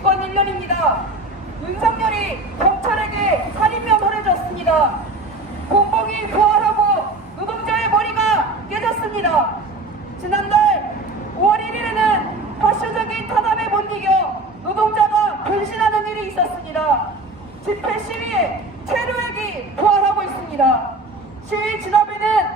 집권 1년입니다. 윤석열이 경찰에게 살인면 허해졌습니다. 공공이 부활하고 노동자의 머리가 깨졌습니다. 지난달 5월 1일에는 파쇼적인 탄압에 못 이겨 노동자가 변신하는 일이 있었습니다. 집회 시위에 체류액이 부활하고 있습니다. 시위 진압에는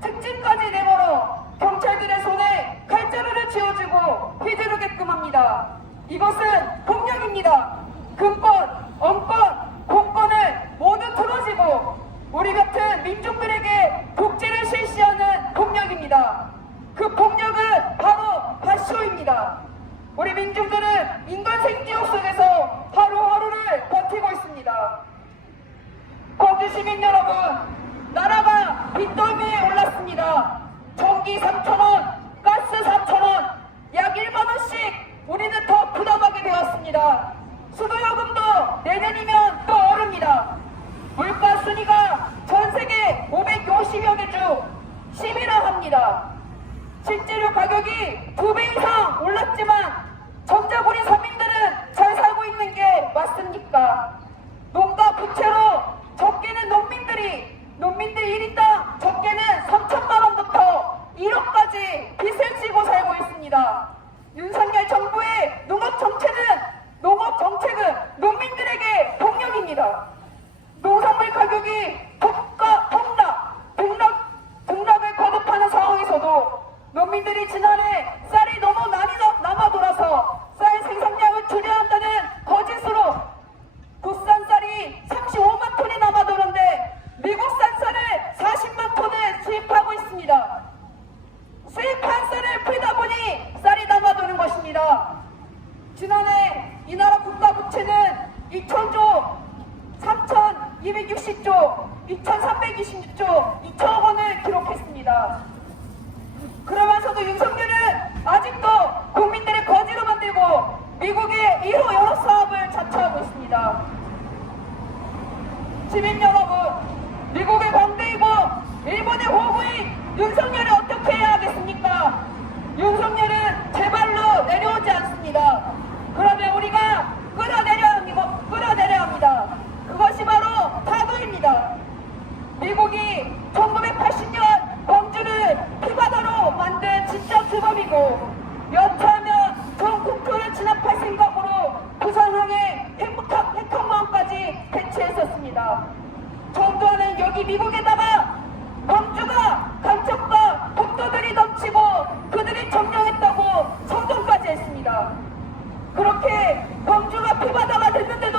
특진까지 내걸어 경찰들의 손에 칼자루를 쥐어주고 휘두르게끔 합니다. 이것은 폭력입니다. 금권, 엄권, 공권을 모두 틀어지고 우리 같은 민중들에게 독재를 실시하는 폭력입니다. 그 폭력은 바로 파쇼입니다. 우리 민중들은 인간 생지옥 속에서 하루하루를 버티고 있습니다. 광주 시민 여러분, 나라가 빚더미에 올랐습니다. 전기 3,000원, 가스 4,000원, 약 1만원씩 우리는 더 부담하게 되었습니다. 수도요금도 내년이면 또 오릅니다. 물가 순위가 전 세계 550여 개 중 10위나 합니다. 실제로 가격이 두 배 이상 올랐지만 정작 우리 서민들은 잘 살고 있는 게 맞습니까? 농가 부채로 적게는 농민들이 농민들 1인당 적게는 3천만 원부터 1억까지 빚을 지고 살고 있습니다. 윤석열 정부의 농업 정책은 농업 정책은 농민들에게 폭력입니다. 가격이 폭가 폭락, 폭락, 폭락을 거듭하는 상황에서도 농민들이 지난해 쌀이 너무 많이 남- 남아 돌아서 쌀 생산량을 줄여야 한다는 거짓으로 국산 쌀이 35만 톤이 남아 도는데 미국산 쌀을 40만 톤을 수입하고 있습니다. 수입한 쌀을 풀다 보니 쌀이 남아도는 것입니다. 지난해 이 나라 국가 부채는 2천조 3,260조 2,326조 2천억 원을 기록했습니다. 그러면서도 윤석열은 아직도 국민들의 거지로 만들고 미국의 1호 연합 사업을 자처하고 있습니다. 시민 여러분, 미국의 광대이고 일본의 호구인 윤석열이 어떻게 해야 하겠습니까? 윤석열은 제발로 내려오지 않습니다. 그러면 우리가 끌어내려야 합니다. 끌어내려야 합니다. 그것이 바로 타도입니다. 미국이 1980년 광주를 피바다로 만든 진짜 주범이고 여차하면 전 국토를 진압할 생각으로 부산항에 핵폭탄 핵항모함까지 배치했었습니다. 전두환은 여기 미국에다가 광주가 간첩과 독도들이 넘치고 그들이 점령했다고 선동까지 했습니다. 그렇게 광주가 피바다가 됐는데도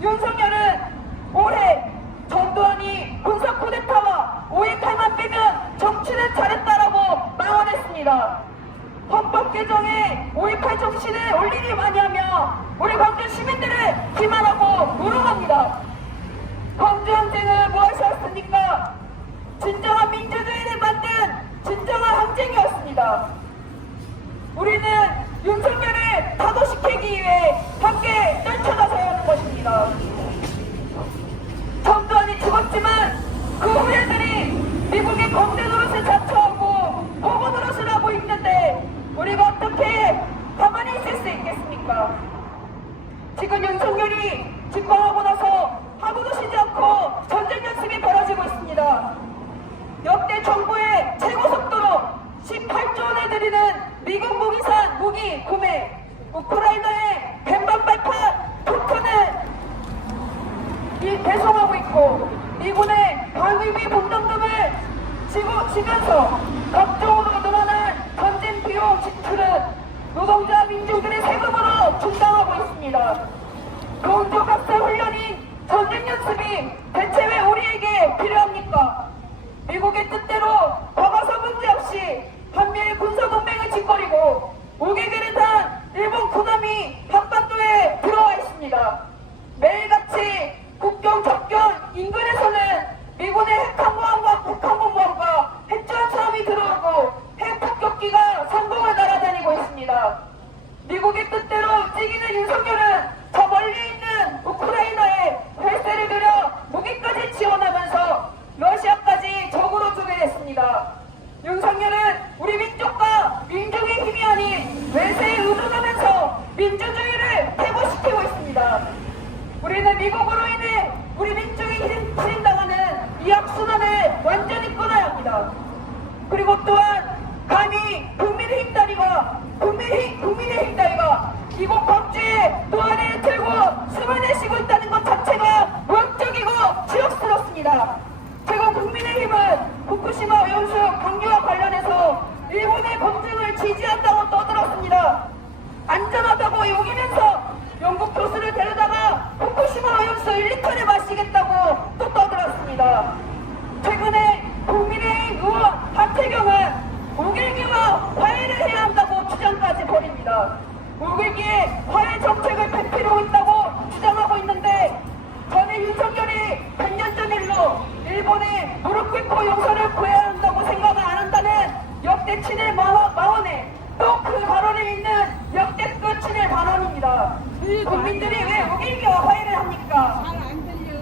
윤석열은 올해 전두환이 군사 쿠데타와 5.18만 빼면 정치는 잘했다라고 망언했습니다. 헌법 개정에 5.18 정신을 올리니 마냐며 우리 광주 시민들을 기만하고 우롱합니다. 광주 항쟁은 무엇이 었습니까? 진정한 민주주의를 만든 진정한 항쟁이었습니다. 우리는 윤석열을 타도시키기 위해 함께 떨쳐나서야 하는 것입니다. 전두환이 죽었지만 그 후예들이 미국의 검대 노릇을 자처하고 보고 노릇을 하고 있는데 우리가 어떻게 가만히 있을 수 있겠습니까? 지금 윤석열이 집권하고 나서 하고도 쉬지 않고 전쟁 연습이 벌어지고 있습니다. 역대 정부의 최고 속도로 18조 원에 들이는 미국 무기산 무기 구매, 우크라이나의 벤반 발판 이 배송하고 있고 미군의 방위비 분담 등을 지고 지면서 각종으로 늘어난 전쟁 비용 지출은 노동자 민중들의 세금으로 충당하고 있습니다. 공조각사 훈련인 전쟁 연습이 대체 왜 우리에게 필요합니까? 미국의 뜻대로 과거사 문제 없이 한미일 군사동맹을 짓거리고 우기기를 탄 일본 군함이 한반도에 들어와 있습니다. 매일같이 국경 접경 인근에서는 미군의 핵항모함과 북항공모함과 핵전함이 들어오고 핵폭격기가 상공을 날아다니고 있습니다. 미국의 뜻대로 움직이는 윤석열은 저 멀리 있는 우크라이나에 혈세를 들여 무기까지 지원하면서 러시아까지 적으로 외세에 의존하면서 민주주의를 퇴보시키고 있습니다. 우리는 미국으로 인해 우리 민족이 희생당하는 이 악순환을 완전히 끊어야 합니다. 그리고 또한 감히 국민의 힘다리가 국민의, 국민의 힘다리가 이곳 법제에 또 하나의 틀고 수만의 시군 하태경은 우길기와 화해를 해야 한다고 주장까지 벌입니다. 우길기에 화해 정책을 펼치고 있다고 주장하고 있는데 저는 윤석열이 100년 전 일로 일본에 무릎 꿇고 용서를 구해야 한다고 생각을 안 한다는 역대 친일 마- 마원에 또 그 발언을 읽는 역대급 친일 발언입니다. 국민들이 왜 우길기와 화해를 합니까? 잘 안 들려.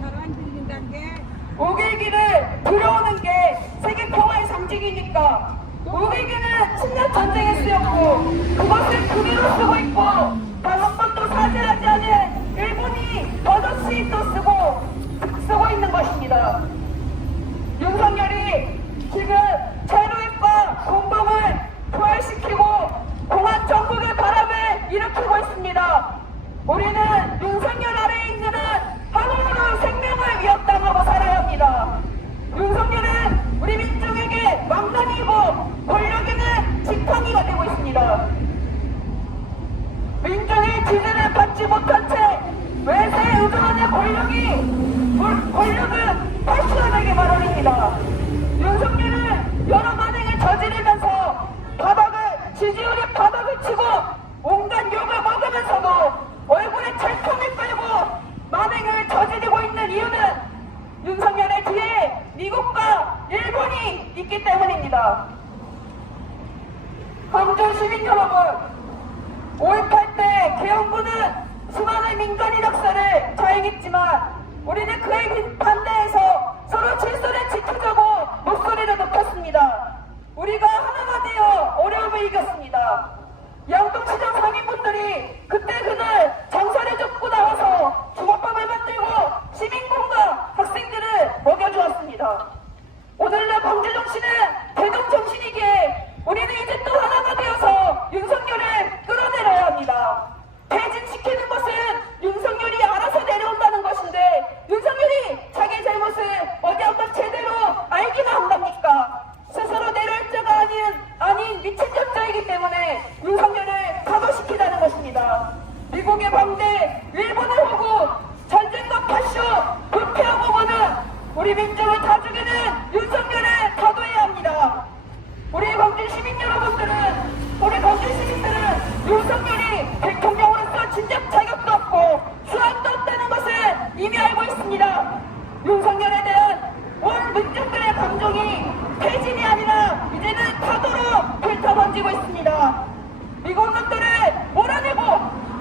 잘 안 들린다는 게. 우길기를 세계 상징이니까 우길기는 침략 전쟁에 쓰였고 그것을 그대로 쓰고 있고 단 한 번도 사죄하지 않은 일본이 버젓이 또 쓰고 쓰고 있는 것입니다. 윤석열이 지금 자유의과 공범을 부활시키고 공안 정국의 바람을 일으키고 있습니다. 우리는 윤석열 아래에 있는 한 하루하루 생명을 위협당하고 살아야 합니다. 윤석열은 우리 민족에게 왕관이고 권력에는 지팡이가 되고 있습니다. 민족의 지지를 받지 못한 채 외세에 의존하는 권력이 권- 권력은 파시아에게 마련입니다. 윤석열은 여러 만행을 저지르면서 바닥을 지지율이 바닥을 치고 온갖 욕을 먹으면서도 얼굴에 철통을 끌고 만행을 저지르고 있는 이유는 윤석열의 뒤에 미국과 일본이 있기 때문입니다. 광주 시민 여러분, 5.18 때 개헌부는 수많은 민간인 학살을 자행했지만 우리는 그에 빈- 반대해서 서로 질서를 지키자고 목소리를 높였습니다. 우리가 하나가 되어 어려움을 이겼습니다. 양동시장 상인분들이 그때 그날 장사를 접고 나와서 주먹밥을 만들고 시민공과 학생들을 먹여주었습니다. 오늘날 광주 정신은 대동 정신이기에 우리는 이제 또 하나가 되어서 윤석열을 끌어내려야 합니다. 퇴진시키는 것은 윤석열이 알아서 내려온다는 것인데 윤석열이 자기 잘못을 어디 한번 제대로 알기나 한답니까? 스스로 내려올 자가 아닌 아닌 미친년자이기 때문에 윤석열을 가도시키자는 것입니다. 미국의 광대, 일본의 호구, 전쟁과 파쇼, 불패하고 보는 우리 민족을 다 죽이는 윤석열을 가둬야 합니다. 우리 광주 시민 여러분들은 우리 광주 시민들은 윤석열이 대통령으로서 진작 자격도 없고 수학도 없다는 것을 이미 알고 있습니다. 윤석열에 대한 온 민족들의 감정이 폐진이 아니라 이제는 파도로 펼쳐번지고 있습니다. 미국 놈들을 몰아내고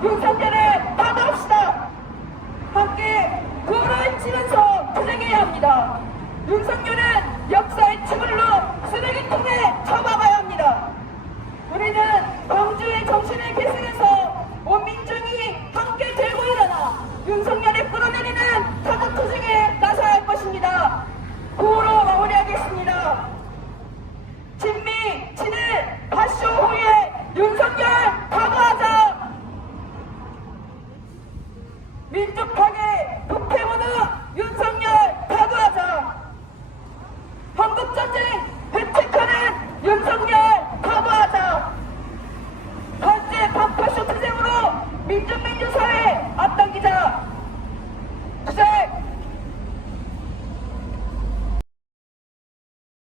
윤석열을 받아옵시다. 함께 구호를 치면서 투쟁해야 합니다. 윤석열은 역사의 추물로 쓰레기통에 처박아야 합니다. 우리는 광주의 정신을 계승해서